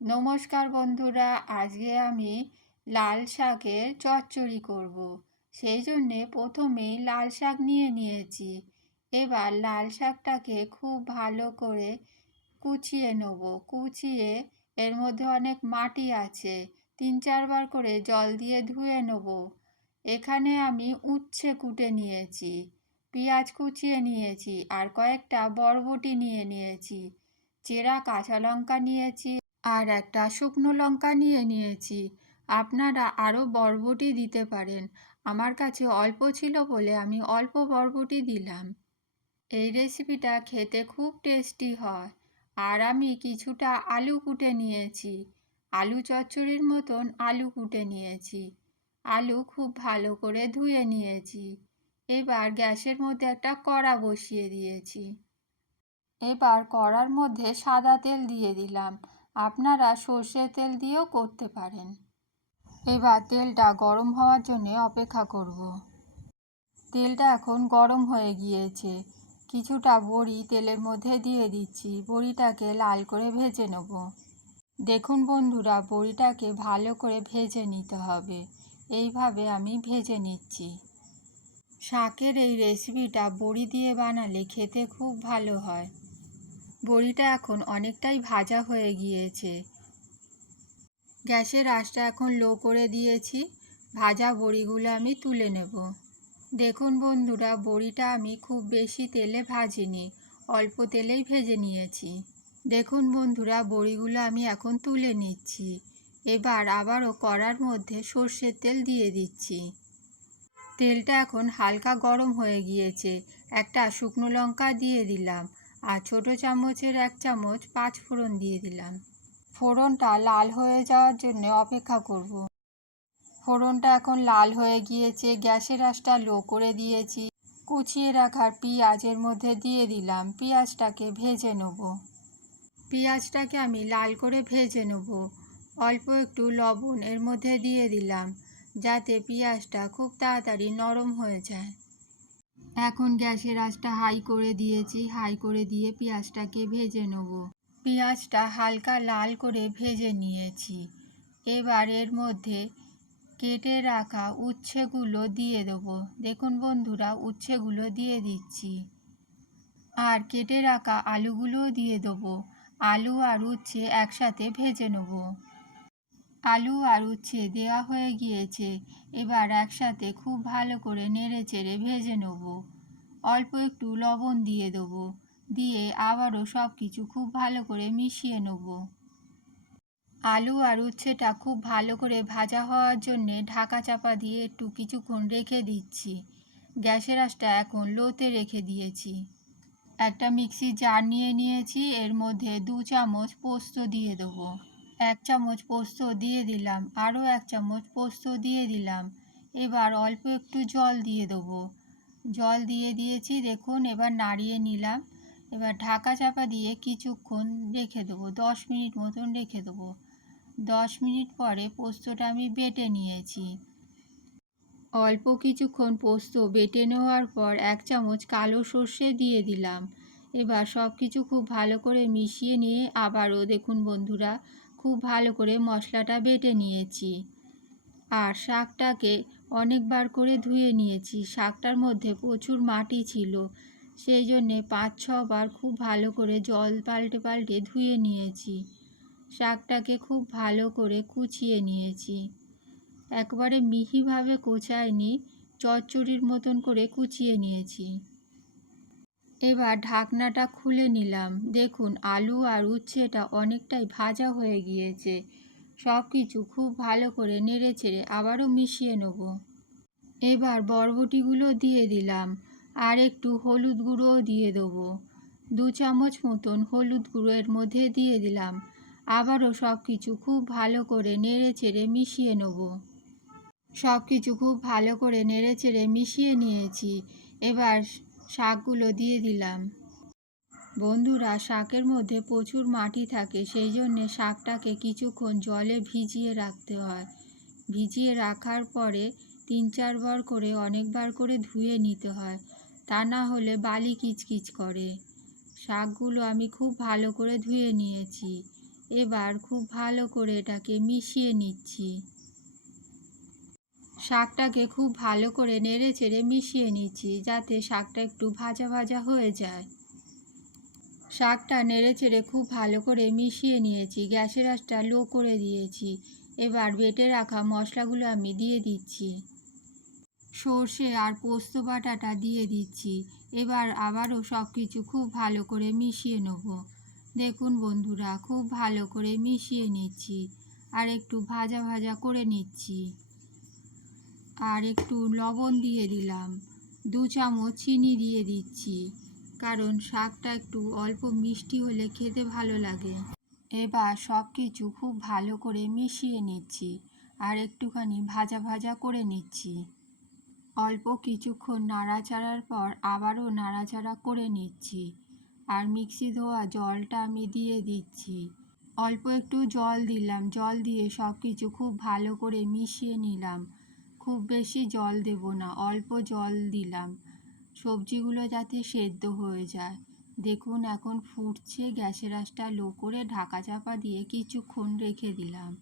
নমস্কার বন্ধুরা, আজকে আমি লাল শাকের চচ্চড়ি করব। সেই জন্যে প্রথমেই লাল শাক নিয়ে নিয়েছি। এবার লাল শাকটাকে খুব ভালো করে কুচিয়ে নেব। কুচিয়ে এর মধ্যে অনেক মাটি আছে, তিন চারবার করে জল দিয়ে ধুয়ে নেব। এখানে আমি উচ্ছে কুটে নিয়েছি, পেঁয়াজ কুচিয়ে নিয়েছি আর কয়েকটা বরবটি নিয়ে নিয়েছি। চেরা কাঁচা লঙ্কা নিয়েছি আর একটা শুকনো লঙ্কা নিয়ে নিয়েছি। আপনারা আরও বরবটি দিতে পারেন। আমার কাছে অল্প ছিল বলে আমি অল্প বরবটি দিলাম। এই রেসিপিটা খেতে খুব টেস্টি হয়। আর আমি কিছুটা আলু কুটে নিয়েছি। আলু চচ্চড়ির মতন আলু কুটে নিয়েছি। আলু খুব ভালো করে ধুয়ে নিয়েছি। এবার গ্যাসের মধ্যে একটা কড়া বসিয়ে দিয়েছি। এবার কড়ার মধ্যে সাদা তেল দিয়ে দিলাম। আপনারা সর্ষের তেল দিয়েও করতে পারেন। এবার তেলটা গরম হওয়ার জন্য অপেক্ষা করব। তেলটা এখন গরম হয়ে গিয়েছে। কিছুটা বড়ি তেলের মধ্যে দিয়ে দিচ্ছি। বড়িটাকে লাল করে ভেজে নেব। দেখুন বন্ধুরা, বড়িটাকে ভালো করে ভেজে নিতে হবে। এইভাবে আমি ভেজে নিচ্ছি। শাকের এই রেসিপিটা বড়ি দিয়ে বানালে খেতে খুব ভালো হয়। বড়িটা এখন অনেকটাই ভাজা হয়ে গিয়েছে। গ্যাসের আঁচটা এখন লো করে দিয়েছি। ভাজা বড়িগুলো আমি তুলে নেব। দেখুন বন্ধুরা, বড়িটা আমি খুব বেশি তেলে ভাজিনি, অল্প তেলেই ভেজে নিয়েছি। দেখুন বন্ধুরা, বড়িগুলো আমি এখন তুলে নিচ্ছি। এবার আবারও কড়ার মধ্যে সর্ষের তেল দিয়ে দিচ্ছি। তেলটা এখন হালকা গরম হয়ে গিয়েছে। একটা শুকনো লঙ্কা দিয়ে দিলাম। আর ছোট চামচের এক চামচ পাঁচ ফোড়ন দিয়ে দিলাম। ফোড়নটা লাল হয়ে যাওয়ার জন্য অপেক্ষা করব। ফোড়নটা এখন লাল হয়ে গিয়েছে, গ্যাসের আঁচটা লো করে দিয়েছি। কুচিয়ে রাখার পেঁয়াজের মধ্যে দিয়ে দিলাম, পেঁয়াজটাকে ভেজে নেব। পেঁয়াজটাকে আমি লাল করে ভেজে নেব। অল্প একটু লবণ এর মধ্যে দিয়ে দিলাম, যাতে পেঁয়াজটা খুব তাড়াতাড়ি নরম হয়ে যায়। এখন গ্যাসের আঁচটা হাই করে দিয়েছি, হাই করে দিয়ে পেঁয়াজটাকে ভেজে নেব। পেঁয়াজটা হালকা লাল করে ভেজে নিয়েছি। এবার এর মধ্যে কেটে রাখা উচ্ছেগুলো দিয়ে দেবো। দেখুন বন্ধুরা, উচ্ছেগুলো দিয়ে দিচ্ছি। আর কেটে রাখা আলুগুলোও দিয়ে দেবো। আলু আর উচ্ছে একসাথে ভেজে নেব। আলু আর উচ্ছে দেওয়া হয়ে গিয়েছে। এবার একসাথে খুব ভালো করে নেড়ে চেড়ে ভেজে নেব। অল্প একটু লবণ দিয়ে দেবো। দিয়ে আবারও সব কিছু খুব ভালো করে মিশিয়ে নেব। আলু আর উচ্ছেটা খুব ভালো করে ভাজা হওয়ার জন্যে ঢাকা চাপা দিয়ে একটু কিছুক্ষণ রেখে দিচ্ছি। গ্যাসের আঁচটা এখন লোতে রেখে দিয়েছি। একটা মিক্সি জার নিয়ে নিয়েছি। এর মধ্যে দু চামচ পোস্ত দিয়ে দেবো। এক চামচ পোস্ত দিয়ে দিলাম, আরও এক চামচ পোস্ত দিয়ে দিলাম। এবার অল্প একটু জল দিয়ে দেবো। জল দিয়ে দিয়েছি, দেখুন, এবার নাড়িয়ে নিলাম। এবার ঢাকা চাপা দিয়ে কিছুক্ষণ রেখে দেবো, দশ মিনিট মতন রেখে দেবো। দশ মিনিট পরে পোস্তটা আমি বেটে নিয়েছি। অল্প কিছুক্ষণ পোস্ত বেটে নেওয়ার পর এক চামচ কালো সর্ষে দিয়ে দিলাম। এবার সব কিছু খুব ভালো করে মিশিয়ে নিয়ে আবারও দেখুন বন্ধুরা খুব ভালো করে মশলাটা বেটে নিয়েছি। আর শাকটাকে অনেকবার করে ধুয়ে নিয়েছি। শাকটার মধ্যে প্রচুর মাটি ছিল। সেই জন্যে পাঁচ ছবার খুব ভালো করে জল পাল্টে পাল্টে ধুয়ে নিয়েছি। শাকটাকে খুব ভালো করে কুচিয়ে নিয়েছি। একবারে মিহিভাবে কোচায়নি, চচ্চড়ির মতন করে কুচিয়ে নিয়েছি। এবার ঢাকনাটা খুলে নিলাম। দেখুন, আলু আর উচ্ছেটা অনেকটাই ভাজা হয়ে গিয়েছে। সব কিছু খুব ভালো করে নেড়ে চেড়ে আবারও মিশিয়ে নেব। এবার বরবটিগুলো দিয়ে দিলাম আর একটু হলুদ গুঁড়োও দিয়ে দেবো। দু চামচ মতন হলুদ গুঁড়ো এর মধ্যে দিয়ে দিলাম। আবারও সব কিছু খুব ভালো করে নেড়ে চেড়ে মিশিয়ে নেব। সব কিছু খুব ভালো করে নেড়ে চেড়ে মিশিয়ে নিয়েছি। এবার শাকগুলো দিয়ে দিলাম। বন্ধুরা, শাকের মধ্যে প্রচুর মাটি থাকে সেই জন্যে শাকটাকে কিছুক্ষণ জলে ভিজিয়ে রাখতে হয়। ভিজিয়ে রাখার পরে তিন চারবার করে অনেকবার করে ধুয়ে নিতে হয়। তা না হলে বালি কিচকিচ করে। শাকগুলো আমি খুব ভালো করে ধুয়ে নিয়েছি। এবার খুব ভালো করে এটাকে মিশিয়ে নিচ্ছি। শাকটাকে খুব ভালো করে নেড়ে চেড়ে মিশিয়ে নিচ্ছি, যাতে শাকটা একটু ভাজা ভাজা হয়ে যায়। শাকটা নেড়ে চেড়ে খুব ভালো করে মিশিয়ে নিয়েছি, গ্যাসের আঁচটা লো করে দিয়েছি। এবার বেটে রাখা মশলাগুলো আমি দিয়ে দিচ্ছি। সর্ষে আর পোস্ত বাটাটা দিয়ে দিচ্ছি। এবার আবারও সব কিছু খুব ভালো করে মিশিয়ে নেব। দেখুন বন্ধুরা, খুব ভালো করে মিশিয়ে নিচ্ছি। আর একটু ভাজা ভাজা করে নিচ্ছি। আর একটু লবণ দিয়ে দিলাম। দু চামচ চিনি দিয়ে দিচ্ছি, কারণ শাকটা একটু অল্প মিষ্টি হলে খেতে ভালো লাগে। এবার সব কিছু খুব ভালো করে মিশিয়ে নিচ্ছি আর একটুখানি ভাজা ভাজা করে নিচ্ছি। অল্প কিছুক্ষণ নাড়াচাড়ার পর আবারও নাড়াচাড়া করে নিচ্ছি আর মিক্সি ধোয়া জলটা আমি দিয়ে দিচ্ছি। অল্প একটু জল দিলাম, জল দিয়ে সব কিছু খুব ভালো করে মিশিয়ে নিলাম। খুব বেশি জল দেব না, অল্প জল দিলাম। সবজিগুলো যাতে সেদ্ধ হয়ে যায়। দেখুন, এখন ফুটছে, গ্যাসের আঁচটা লো করে ঢাকা চাপা দিয়ে কিছুক্ষণ রেখে দিলাম।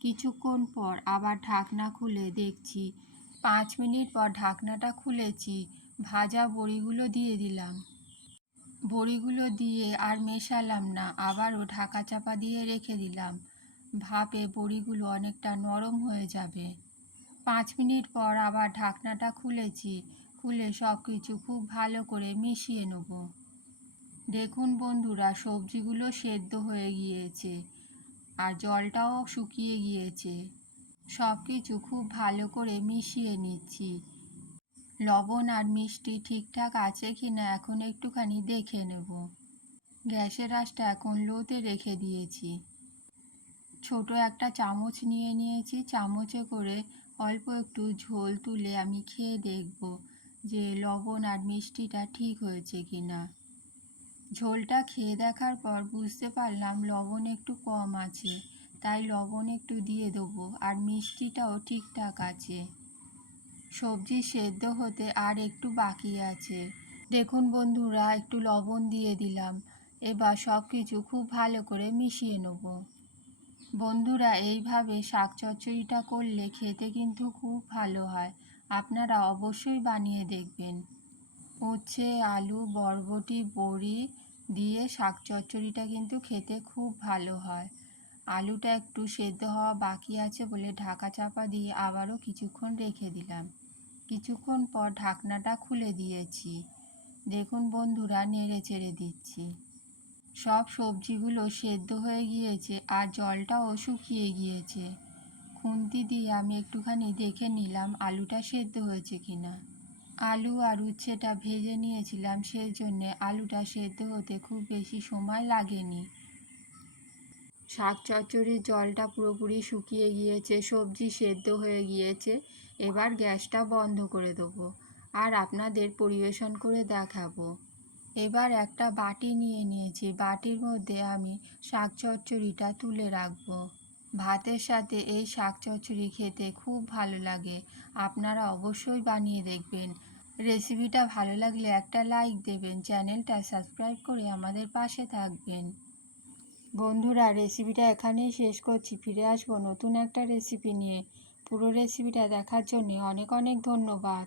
কিছুক্ষণ পর আবার ঢাকনা খুলে দেখছি। পাঁচ মিনিট পর ঢাকনাটা খুলেছি, ভাজা বড়িগুলো দিয়ে দিলাম। বড়িগুলো দিয়ে আর মেশালাম না, আবারও ঢাকা চাপা দিয়ে রেখে দিলাম। ভাপে বড়িগুলো অনেকটা নরম হয়ে যাবে। পাঁচ মিনিট পর আবার ঢাকনাটা খুলেছি, খুলে সব কিছু খুব ভালো করে মিশিয়ে নেব। দেখুন বন্ধুরা, সবজিগুলো সেদ্ধ হয়ে গিয়েছে আর জলটাও শুকিয়ে গিয়েছে। সব কিছু খুব ভালো করে মিশিয়ে নিচ্ছি। লবণ আর মিষ্টি ঠিকঠাক আছে কি না এখন একটুখানি দেখে নেব। গ্যাসের আঁচটা এখন লোতে রেখে দিয়েছি। ছোট একটা চামচ নিয়ে নিয়েছি, চামচে করে অল্প একটু ঝোল তুলে আমি খেয়ে দেখব যে লবণ আর মিষ্টিটা ঠিক হয়েছে কি না ঝোলটা খেয়ে দেখার পর বুঝতে পারলাম লবণ একটু কম আছে, তাই লবণ একটু দিয়ে দেবো আর মিষ্টিটাও ঠিকঠাক আছে। সবজি সেদ্ধ হতে আর একটু বাকি আছে। দেখুন বন্ধুরা, একটু লবণ দিয়ে দিলাম। এবার সব কিছু খুব ভালো করে মিশিয়ে নেব। বন্ধুরা, এইভাবে শাক চচ্চড়িটা করলে খেতে কিন্তু খুব ভালো হয়। আপনারা অবশ্যই বানিয়ে দেখবেন। উচ্ছে আলু, বরবটি, বড়ি দিয়ে শাক চচ্চড়িটা কিন্তু খেতে খুব ভালো হয়। আলুটা একটু সেদ্ধ হওয়া বাকি আছে বলে ঢাকা চাপা দিয়ে আবারও কিছুক্ষণ রেখে দিলাম। কিছুক্ষণ পর ঢাকনাটা খুলে দিয়েছি। দেখুন বন্ধুরা নেড়ে চেড়ে দিচ্ছি। সব সবজিগুলো সেদ্ধ হয়ে গিয়েছে আর জলটাও শুকিয়ে গিয়েছে। খুন্তি দিয়ে আমি একটুখানি দেখে নিলাম আলুটা সেদ্ধ হয়েছে কিনা। আলু আর উচ্ছেটা ভেজে নিয়েছিলাম সেই জন্যে আলুটা সেদ্ধ হতে খুব বেশি সময় লাগেনি। শাক চচ্চড়ির জলটা পুরোপুরি শুকিয়ে গিয়েছে, সবজি সেদ্ধ হয়ে গিয়েছে, এবার গ্যাসটা বন্ধ করে দেবো আর আপনাদের পরিবেশন করে দেখাবো। এবার একটা বাটি নিয়ে নিয়েছি। বাটির মধ্যে আমি শাক চচ্চড়িটা তুলে রাখব। ভাতের সাথে এই শাক চচ্চড়ি খেতে খুব ভালো লাগে। আপনারা অবশ্যই বানিয়ে দেখবেন। রেসিপিটা ভালো লাগলে একটা লাইক দেবেন, চ্যানেলটা সাবস্ক্রাইব করে আমাদের পাশে থাকবেন। বন্ধুরা, রেসিপিটা এখানেই শেষ করছি। ফিরে আসব নতুন একটা রেসিপি নিয়ে। পুরো রেসিপিটা দেখার জন্য অনেক অনেক ধন্যবাদ।